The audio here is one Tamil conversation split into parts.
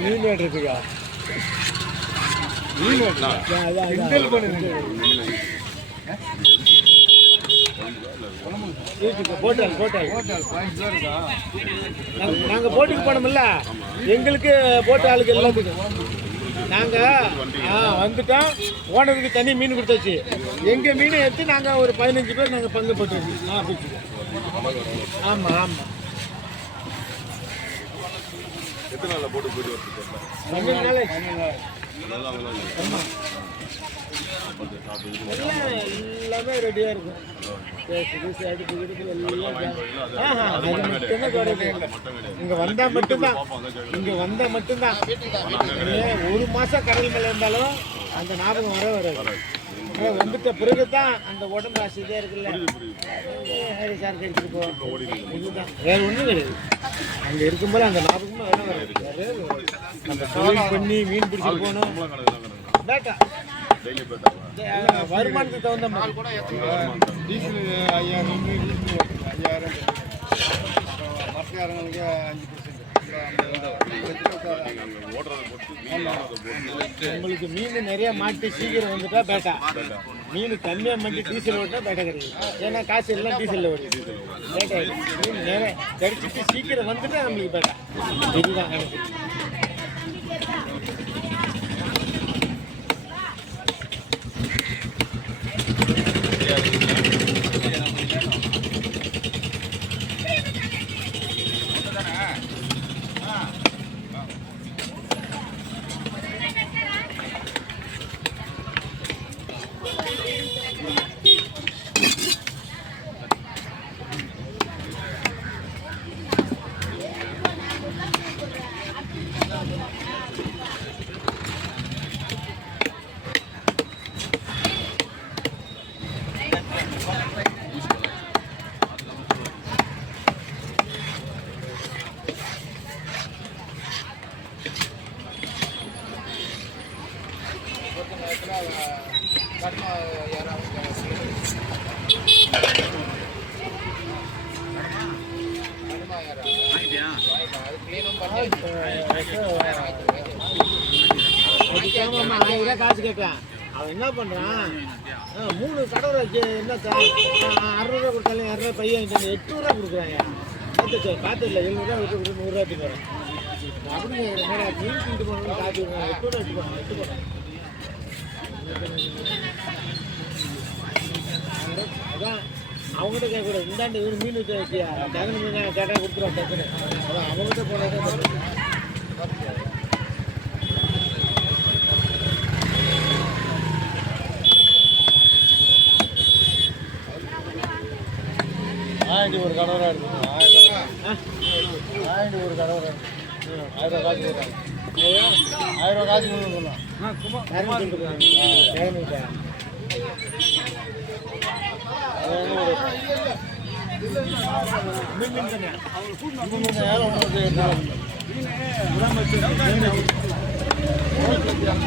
மீன் வெட்டுறதுக்கா? மீன் கிண்டல் பண்ணுங்க. நாங்கள் போட்டுக்கு போனோம்ல, எங்களுக்கு போட்ட ஆளுக்கு எல்லாத்துக்கும் நாங்கள் வந்துட்டோம். ஓனருக்கு தனி மீன் கொடுத்தாச்சு. எங்கள் மீனை எடுத்து நாங்கள் ஒரு 15 பேர் நாங்கள் பங்கு போட்டுருக்கோம். ஆமாம் ஆமாம். எல்லாமே ரெடியாக இருக்கும். இங்கே வந்தால் மட்டும்தான் ஒரு மாதம் கடல் மேலே இருந்தாலும் அந்த ஞாபகம் வராது. வந்துட்ட பிறகு தான் அந்த உடம்பு ஆசையாக இருக்குல்ல, சார் கழிச்சுட்டு போவோம். இதுதான், வேறு ஒன்றும் கிடையாது. அங்கே இருக்கும்போது அந்த ஞாபகமாக வேணா வராது. அந்த தொழில் பண்ணி மீன் பிடிச்சிட்டு போகணும். பேட்டா வருமானத்துக்கு தகுந்த மாதிரி டீசல் 5000, 5000 மரத்துக்காரங்களுக்கு 5%. உங்களுக்கு மீன் நிறைய மாட்டி சீக்கிரம் வந்துட்டா பேட்டா. மீன் கம்மியாக மாட்டி டீசல் ஓட்டா பேட்டா கிடைக்கும். ஏன்னா காசு எல்லாம் டீசலில் ஓடுது. பேட்டா மீன் நிறைய கடிச்சிட்டு சீக்கிரம் வந்துட்டா நம்மளுக்கு பேட்டா. இதுதான் கணக்கு. காசு கேட்கலாம். அவன் என்ன பண்றான், 3 கடவுளை என்ன சார் 600 ரூபா கொடுத்தாலும் 200 பையன் 800 கொடுக்குறாங்க. காத்துல 700 விட்டு 100 எடுத்து போறேன். அப்படி மீன் திண்டு போனோம். காசு 800 எடுத்து போறேன். அதான் அவங்ககிட்ட கேட்கக்கூடாது. இந்தாண்டு இவரு மீன் வச்சு வச்சியா ஜகன் மீன் கேட்டால் கொடுத்துருவோம் டக்குன்னு. அதான் அவங்ககிட்ட போனாதான் ஆயிரத்தி ஒரு கடவுராக எடுத்துக்கணும். 1000 ஒரு கடவுராக 1000 காசு போடுறாங்க. 1000 காசு கொடுக்கணும்.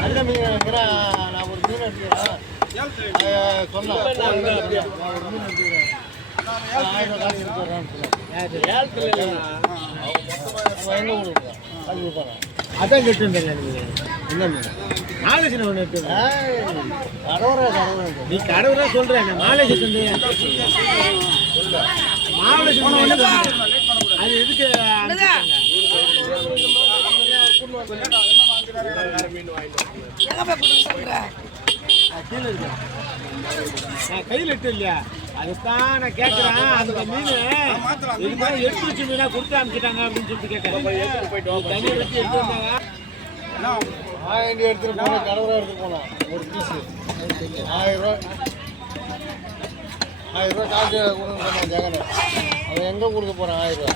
நல்ல மீன் நான் ஒரு மீன் எடுத்துக்கிறேன். சொன்னேன் 1000 காசு எடுத்துறேன். எங்கே கொடுக்குறேன் அது கொடுக்குறேன். அதான் கேட்டுருந்தேங்க. நீங்கள் என்ன மீன் மாலேசியன் ஒன்று எடுத்து நீ கடவுளா சொல்கிறேன். மாலேசியன் மாலேசியன் அது எதுக்கு கீழே இருக்கு. நான் கையில் எட்டு இல்லையா, அதுதான் நான் கேட்குறேன். அந்த மீன் இது மாதிரி எடுத்து வச்சு மீனாக கொடுத்து அனுப்பிச்சிட்டாங்க அப்படின்னு சொல்லிட்டு கேட்டேன். தண்ணி வச்சு எடுத்து வந்தாங்க. 1000 எடுத்துகிட்டு போனோம். கடவுளாக எடுத்துகிட்டு போனோம். ஒரு பீஸு 1000 ரூபா. 1000 ரூபா காசு கொடுக்க சொன்னான் ஜெகன். அவன் எங்கே கொடுக்க போகிறான் 1000 ரூபா?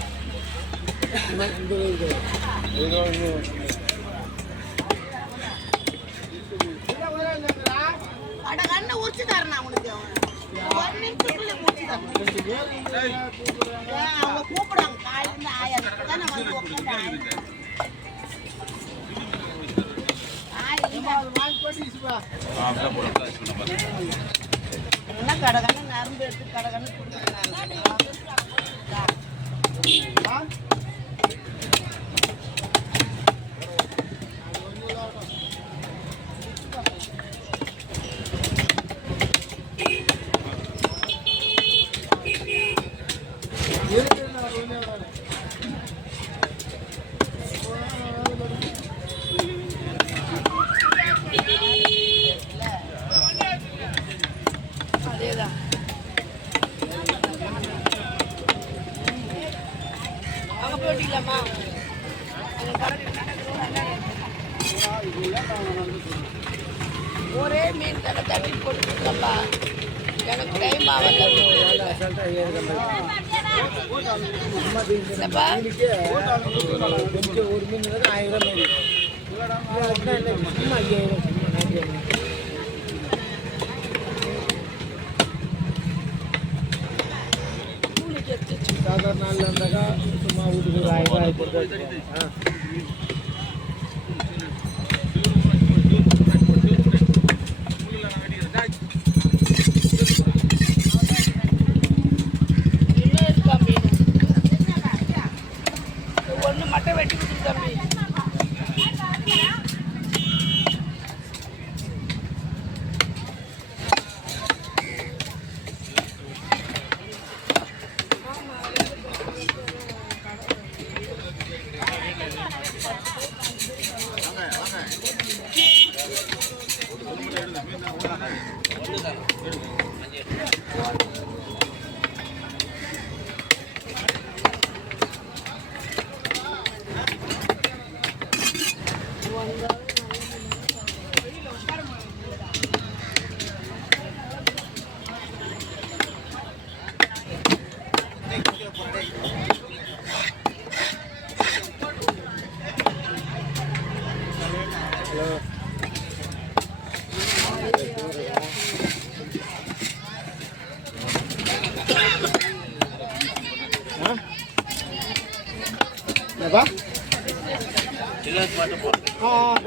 கடகன்னு நரம்பு எடுத்து கடகன்னு கொடுத்துருக்காங்க. அங்கே போயிட்டீங்களாம்மா ஒரே மீன் கடை தண்ணி போட்டுருக்கப்பா எனக்கு டைம் ஆகல ஒரு மீன் 1000 சும்மா 5000 சாதாரண நாளில் இருந்தாக்கா சும்மா வீட்டுக்கு ஒரு 1000 கொடுத்து ஒன்று மட்டும் வெட்டி கொடுத்துரு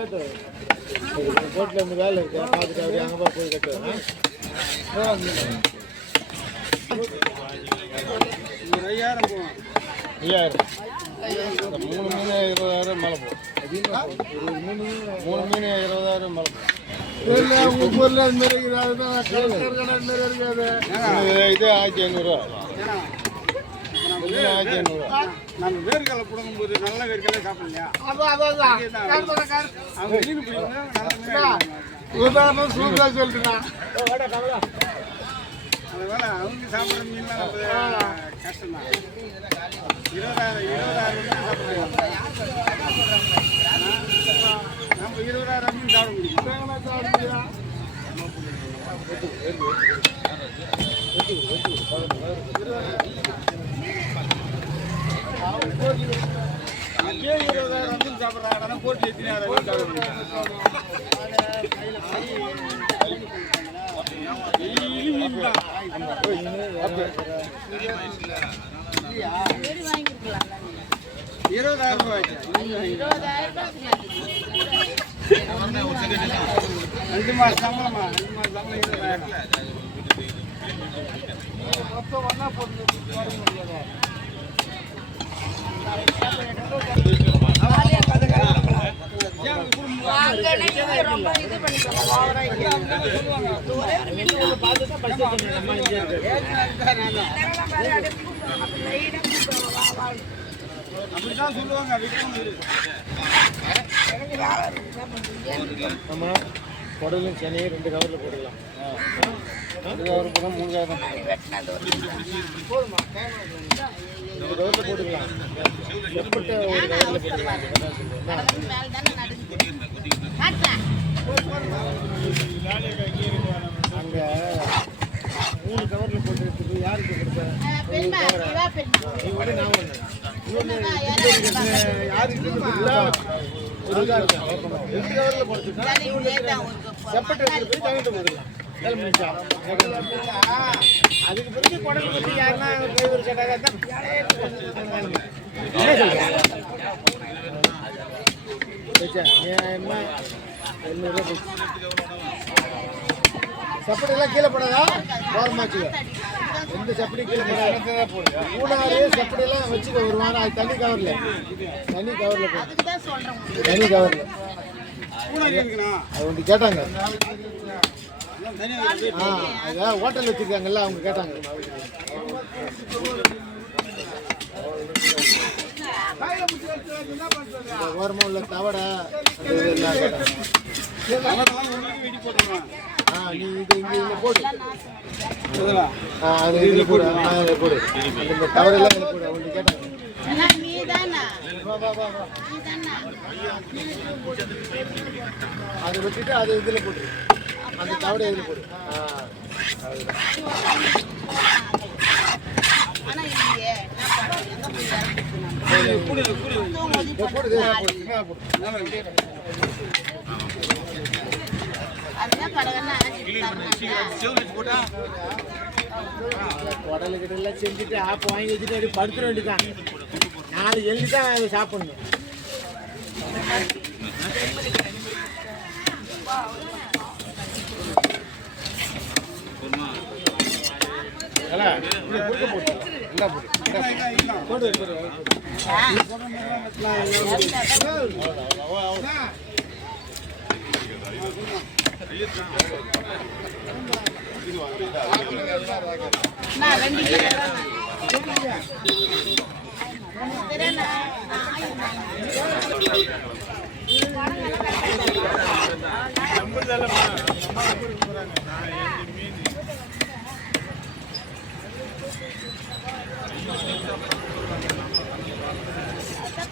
தம்பி போட்டில் இருந்து வேலை இருக்கு பார்த்துட்டு அப்படியே அங்கே போய் கட்டுவேன் 5000 3 மீன் 20000 மேலே போகும் 3 மீன் 20000 மேலே போகும் உங்கள் பொருள் அது மாரி இருக்காது இது 1500 1500 நம்ம வேர்க்கடலை புடுங்கும்போது நல்ல வேர்க்கடலை சாப்பிடலையா அவங்க மீன் பிடிக்கணும் சூப்பராக சொல்லிட்டுண்ணா அதனால அவங்க சாப்பிட்ற மீன்லாம் நம்ம கஷ்டம் தான் 20000 மீன் சாப்பிடுவோம் நம்ம 20000 மீன் சாப்பிட முடியும் அங்கே 20000 மீன் சாப்பிட்றாங்க போட்டு எத்தனை சாப்பிட முடியும் ₹20,000 2 மாதம் சம்பளமா 2 மாதம் சம்பளம் 20000 மொத்தம் ஒன்றா போட்டு ரொம்ப இது பண்ணிக்கோங்க ஒரே ஒரு மீன் அப்படிதான் சொல்லுவாங்க நம்ம குடலும் சென்னையும் 2 கவரில் போடலாம் 2 கவர் போனால் 3 கவர் 2 கவரில் போட்டுக்கலாம் எப்பட்ட ஒரு கவரில் போட்டுக்கலாம் அங்கே 3 கவரில் போட்டு யாருக்கு கொடுப்பேன் நீ விட நான் ஒன்று யாருக்கு ஒரு இதாக இருக்கேன் 2 கவரில் போட்டுருக்கா செப்பட்டு போய் தங்கிட்டு போட்டுக்கலாம் அதுக்கு பிறகு குடல் பற்றி யாருன்னா டிரைவர் கேட்டாங்க சப்படியெல்லாம் கீழே போடாதா ஓரமாச்சு எந்த சப்படி கீழே போடாத மூணாறு சப்படியெல்லாம் வச்சுக்க ஒரு வாரம் அது தனி கவரில் அது ஒன்று கேட்டாங்க அதான் ஹோட்டல் வச்சுருக்காங்கல்ல அவங்க கேட்டாங்க ஓரமாக உள்ள தவடை நீ இது இங்கே போடு அது இதில் போடு போடு இந்த தவறெல்லாம் இதில் போடு அவங்க கேட்டாங்க அதை விட்டுட்டு அது இதில் போட்டு அந்த தவிட இதில் போடு. உடலுக்கிட்ட எல்லாம் செஞ்சுட்டு ஆப்பு வாங்கி வச்சுட்டு அப்படி படுத்துட வேண்டியதான். 4 எள்ளி தான் அதை சாப்பிடணும்.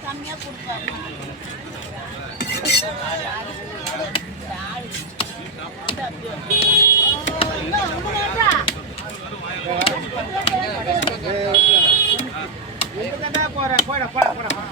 கம்மியா கொடுப்பாங்க. போறேன் போடா போடா போடா.